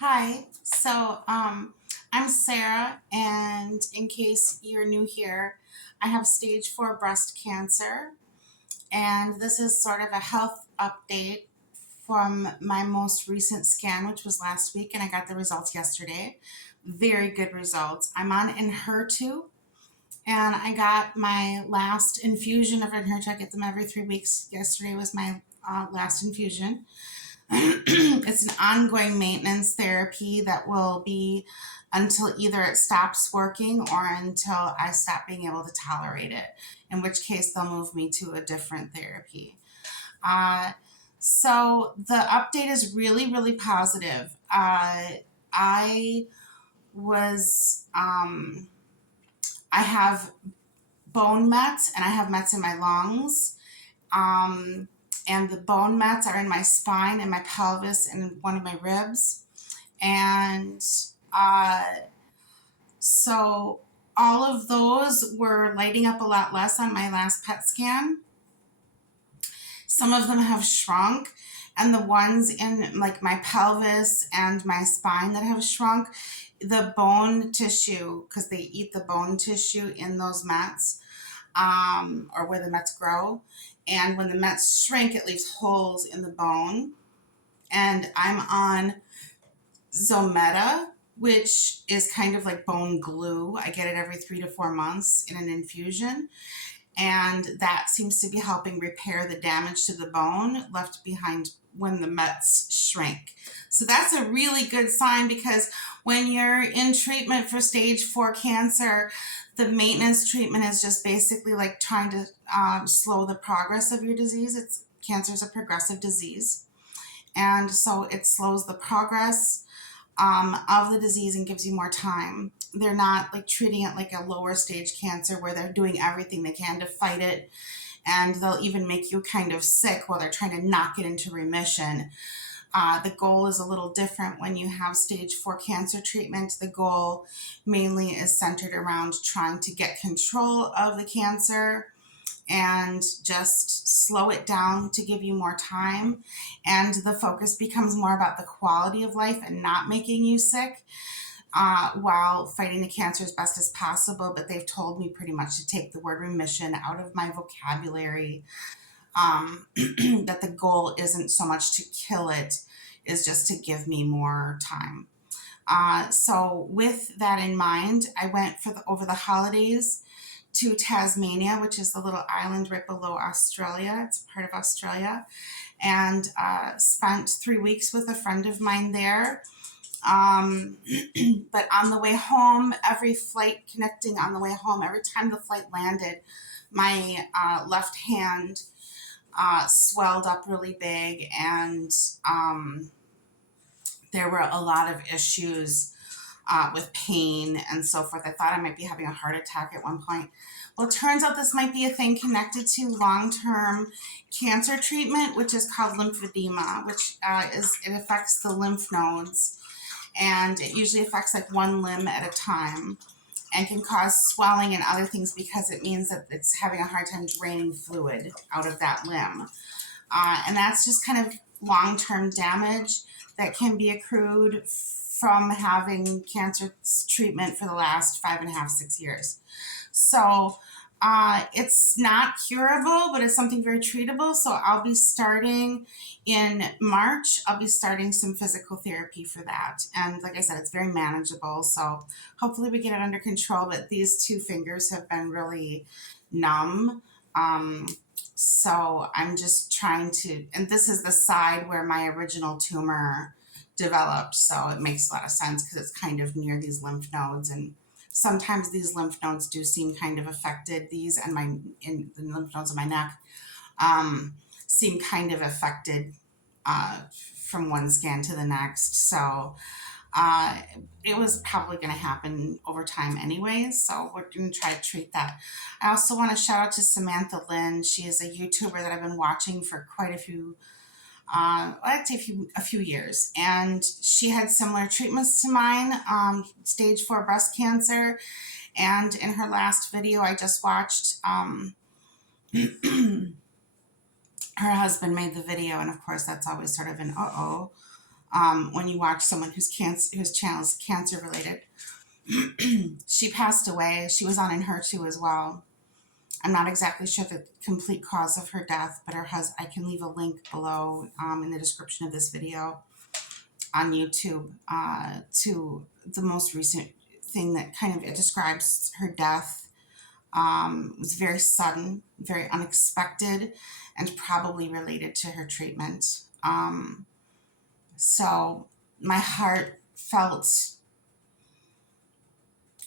Hi, I'm Sarah, and in case you're new here, I have stage 4 breast cancer, and this is sort of a health update from my most recent scan, which was last week, and I got the results yesterday. Very good results. I'm on Enhertu, and I got my last infusion of Enhertu. I get them every 3 weeks. Yesterday was my last infusion. It's an ongoing maintenance therapy that will be until either it stops working or until I stop being able to tolerate it, in which case they'll move me to a different therapy. Uh, so the update is really, really positive. I was, I have bone mets and I have mets in my lungs. Um, and the bone mets are in my spine and my pelvis and one of my ribs. And uh, so all of those were lighting up a lot less on my last PET scan. Some of them have shrunk, and the ones in like my pelvis and my spine that have shrunk, the bone tissue, because they eat the bone tissue in those mets, or where the mets grow. And when the mets shrink, it leaves holes in the bone. And I'm on Zometa, which is kind of like bone glue. I get it every 3 to 4 months in an infusion. And that seems to be helping repair the damage to the bone left behind when the mets shrink. So that's a really good sign, because when you're in treatment for stage 4 cancer, the maintenance treatment is just basically like trying to slow the progress of your disease. Cancer is a progressive disease, and so it slows the progress of the disease and gives you more time. They're not like treating it like a lower stage cancer where they're doing everything they can to fight it, and they'll even make you kind of sick while they're trying to knock it into remission. The goal is a little different when you have stage 4 cancer treatment. The goal mainly is centered around trying to get control of the cancer and just slow it down to give you more time. And the focus becomes more about the quality of life and not making you sick, while fighting the cancer as best as possible. But they've told me pretty much to take the word remission out of my vocabulary. That the goal isn't so much to kill it, is just to give me more time. So with that in mind, I went over the holidays to Tasmania, which is the little island right below Australia. It's part of Australia, and spent 3 weeks with a friend of mine there. Um, but on the way home, every time the flight landed, my left hand swelled up really big, and there were a lot of issues with pain and so forth. I thought I might be having a heart attack at one point. Well, it turns out this might be a thing connected to long-term cancer treatment, which is called lymphedema, which it affects the lymph nodes, and it usually affects like one limb at a time, and can cause swelling and other things because it means that it's having a hard time draining fluid out of that limb. And that's just kind of long-term damage that can be accrued from having cancer treatment for the last 5.5, 6 years. So it's not curable, but it's something very treatable. So I'll be starting in March. I'll be starting some physical therapy for that. And like I said, it's very manageable. So hopefully we get it under control. But these 2 fingers have been really numb. So I'm just trying to, and this is the side where my original tumor developed. So it makes a lot of sense because it's kind of near these lymph nodes, and sometimes these lymph nodes do seem kind of affected. These and in the lymph nodes of my neck seem kind of affected from one scan to the next. So uh, it was probably going to happen over time anyways, so we're going to try to treat that. I also want to shout out to Samantha Lynn. She is a YouTuber that I've been watching for quite a few, I'd say a few years, and she had similar treatments to mine, stage 4 breast cancer. And in her last video I just watched, her husband made the video, and of course that's always sort of an uh-oh. when you watch someone whose channel is cancer related. She passed away. She was on Enhertu as well. I'm not exactly sure the complete cause of her death, but I can leave a link below in the description of this video on YouTube to the most recent thing that kind of it describes her death. It was very sudden, very unexpected, and probably related to her treatment. So my heart felt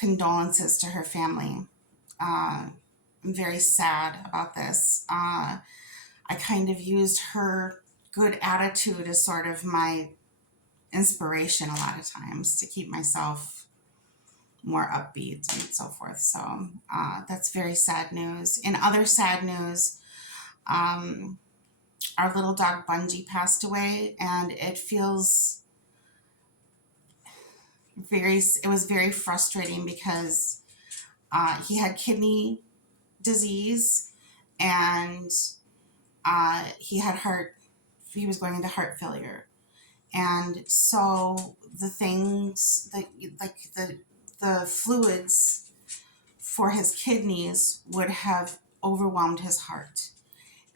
condolences to her family. I'm very sad about this. I kind of used her good attitude as sort of my inspiration a lot of times to keep myself more upbeat and so forth. So that's very sad news. In other sad news, our little dog Bungee passed away, and it was very frustrating because he had kidney disease, and he was going into heart failure. And so the things that, like the fluids for his kidneys would have overwhelmed his heart.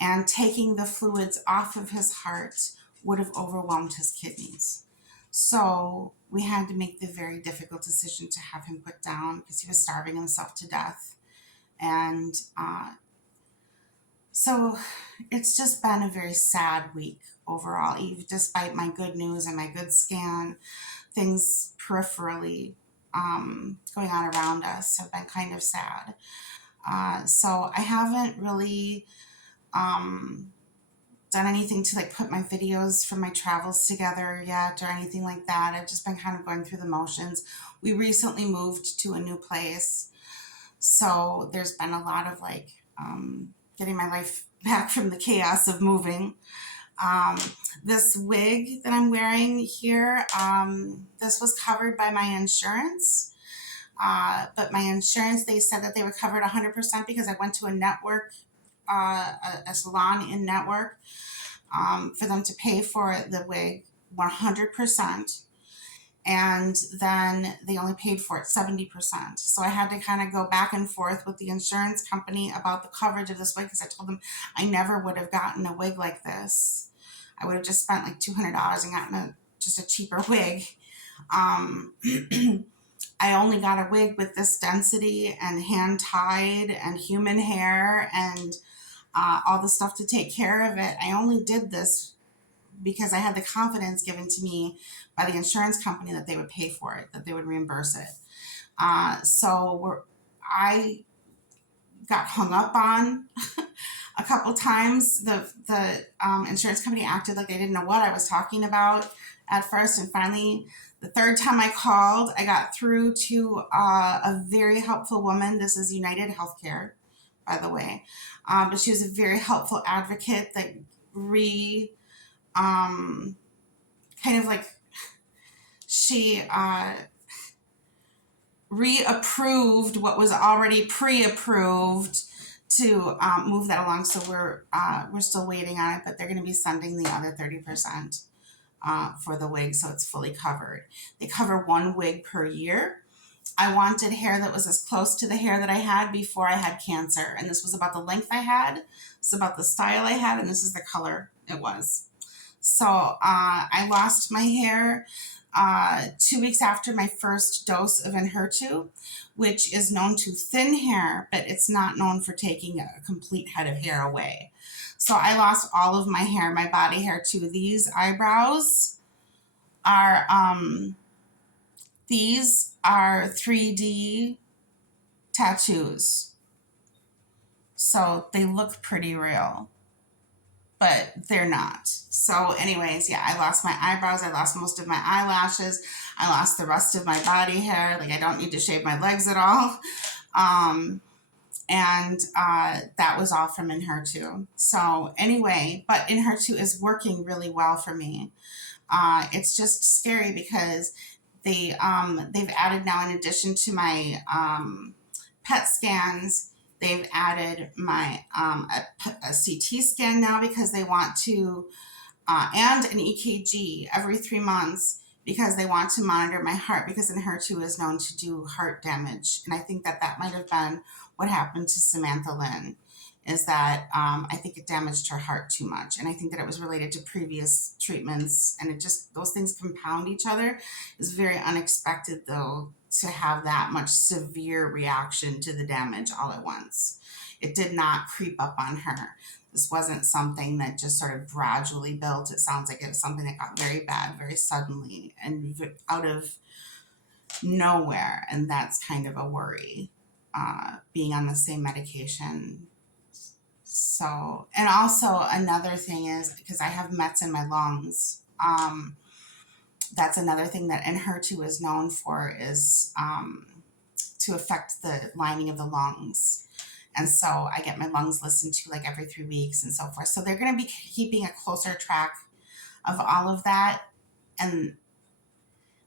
And taking the fluids off of his heart would have overwhelmed his kidneys. So we had to make the very difficult decision to have him put down because he was starving himself to death. And so it's just been a very sad week overall, even despite my good news and my good scan. Things peripherally going on around us have been kind of sad. So I haven't really done anything to like put my videos from my travels together yet or anything like that. I've just been kind of going through the motions. We recently moved to a new place, so there's been a lot of like getting my life back from the chaos of moving. This wig that I'm wearing here, this was covered by my insurance. But my insurance, they said that they would cover it 100% because I went to a network, a salon in network, for them to pay for the wig 100%. And then they only paid for it 70%. So I had to kind of go back and forth with the insurance company about the coverage of this wig because I told them I never would have gotten a wig like this. I would have just spent like $200 and gotten just a cheaper wig. I only got a wig with this density and hand tied and human hair and all the stuff to take care of it. I only did this because I had the confidence given to me by the insurance company that they would pay for it, that they would reimburse it. I got hung up on a couple times. The insurance company acted like they didn't know what I was talking about at first, and finally, the third time I called, I got through to a very helpful woman. This is United Healthcare, by the way, but she was a very helpful advocate that kind of like she reapproved what was already pre-approved to move that along. So we're still waiting on it, but they're going to be sending the other 30% for the wig, so it's fully covered. They cover one wig per year. I wanted hair that was as close to the hair that I had before I had cancer, and this was about the length I had, it's about the style I had, and this is the color it was. So I lost my hair 2 weeks after my first dose of Enhertu, which is known to thin hair, but it's not known for taking a complete head of hair away. So I lost all of my hair, my body hair too. These eyebrows are 3D tattoos. So they look pretty real, but they're not. So anyways, yeah, I lost my eyebrows. I lost most of my eyelashes. I lost the rest of my body hair. Like I don't need to shave my legs at all. And that was all from Enhertu. So anyway, but Enhertu is working really well for me. It's just scary because they've added now, in addition to my PET scans, they've added my a CT scan now because they want to and an EKG every 3 months because they want to monitor my heart because Enhertu is known to do heart damage. And I think that that might have been what happened to Samantha Lynn, is that I think it damaged her heart too much. And I think that it was related to previous treatments, and it just, those things compound each other. It's very unexpected though to have that much severe reaction to the damage all at once. It did not creep up on her. This wasn't something that just sort of gradually built. It sounds like it was something that got very bad very suddenly and out of nowhere. And that's kind of a worry, being on the same medication. So, and also another thing is because I have Mets in my lungs. That's another thing that Enhertu is known for, is to affect the lining of the lungs. And so I get my lungs listened to like every 3 weeks and so forth. So they're going to be keeping a closer track of all of that. And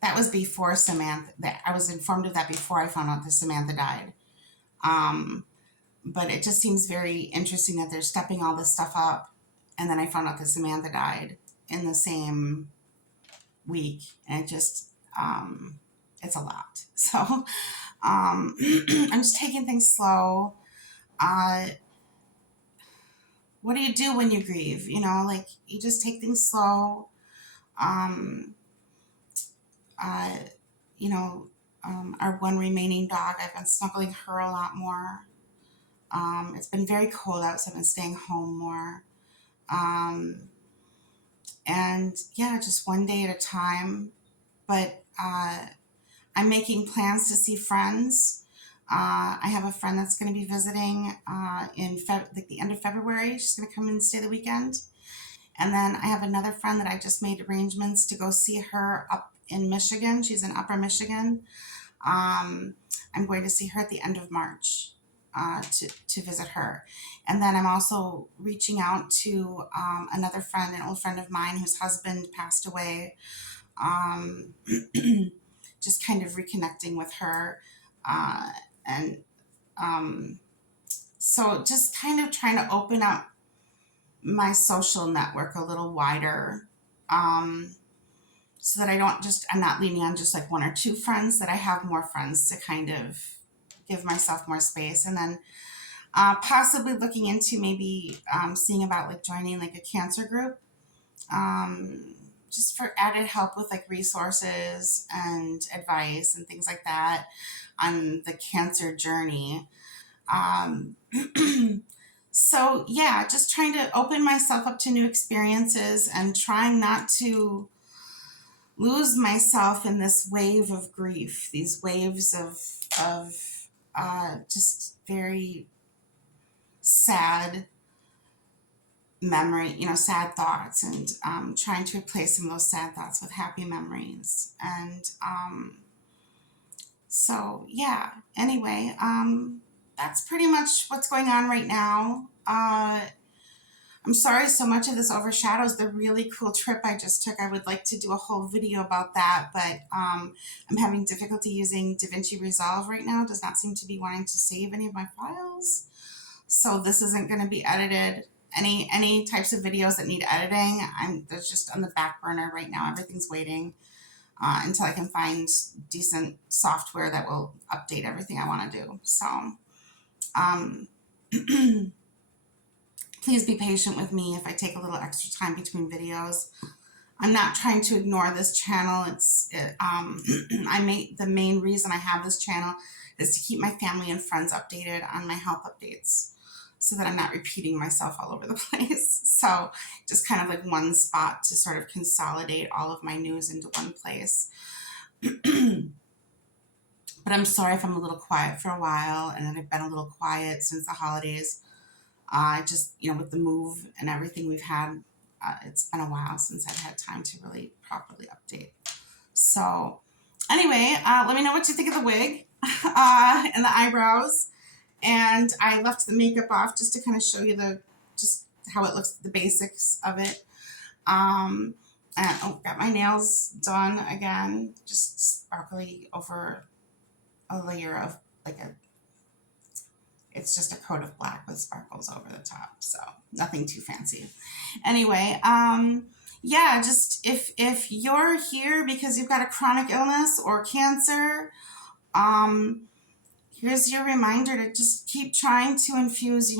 that was before Samantha, that I was informed of that before I found out that Samantha died. But it just seems very interesting that they're stepping all this stuff up. And then I found out that Samantha died in the same week. And it just, it's a lot. So I'm just taking things slow. What do you do when you grieve? You know, like you just take things slow. You know, our one remaining dog, I've been snuggling her a lot more. It's been very cold out, so I've been staying home more. And yeah, just one day at a time. But I'm making plans to see friends. I have a friend that's going to be visiting in like the end of February. She's going to come and stay the weekend. And then I have another friend that I just made arrangements to go see her up in Michigan. She's in Upper Michigan. I'm going to see her at the end of March to visit her. And then I'm also reaching out to another friend, an old friend of mine whose husband passed away. Just kind of reconnecting with her. And so just kind of trying to open up my social network a little wider, so that I'm not leaning on just like one or two friends, that I have more friends to kind of give myself more space. And then possibly looking into maybe seeing about like joining like a cancer group, just for added help with like resources and advice and things like that on the cancer journey. So yeah, just trying to open myself up to new experiences and trying not to lose myself in this wave of grief, these waves of just very sad memory, sad thoughts, and trying to replace some of those sad thoughts with happy memories. And so yeah, anyway, that's pretty much what's going on right now. I'm sorry so much of this overshadows the really cool trip I just took. I would like to do a whole video about that, but I'm having difficulty using DaVinci Resolve right now. It does not seem to be wanting to save any of my files. So this isn't going to be edited. Any types of videos that need editing, there's just on the back burner right now. Everything's waiting until I can find decent software that will update everything I want to do. So please be patient with me if I take a little extra time between videos. I'm not trying to ignore this channel. The main reason I have this channel is to keep my family and friends updated on my health updates, so that I'm not repeating myself all over the place. So just kind of like one spot to sort of consolidate all of my news into one place. But I'm sorry if I'm a little quiet for a while, and that I've been a little quiet since the holidays. Just, with the move and everything we've had, it's been a while since I've had time to really properly update. So anyway, let me know what you think of the wig and the eyebrows. And I left the makeup off just to kind of show you just how it looks, the basics of it. And got my nails done again, just sparkly over a layer of it's just a coat of black with sparkles over the top. So nothing too fancy. Anyway, yeah, just if you're here because you've got a chronic illness or cancer, um, here's your reminder to just keep trying to infuse,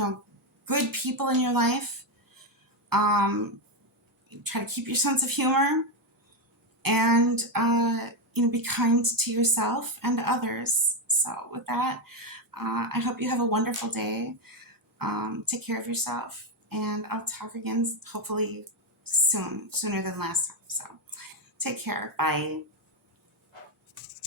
good people in your life. Um, Try to keep your sense of humor and be kind to yourself and others. So with that, I hope you have a wonderful day. Take care of yourself, and I'll talk again hopefully soon, sooner than last time. So take care. Bye.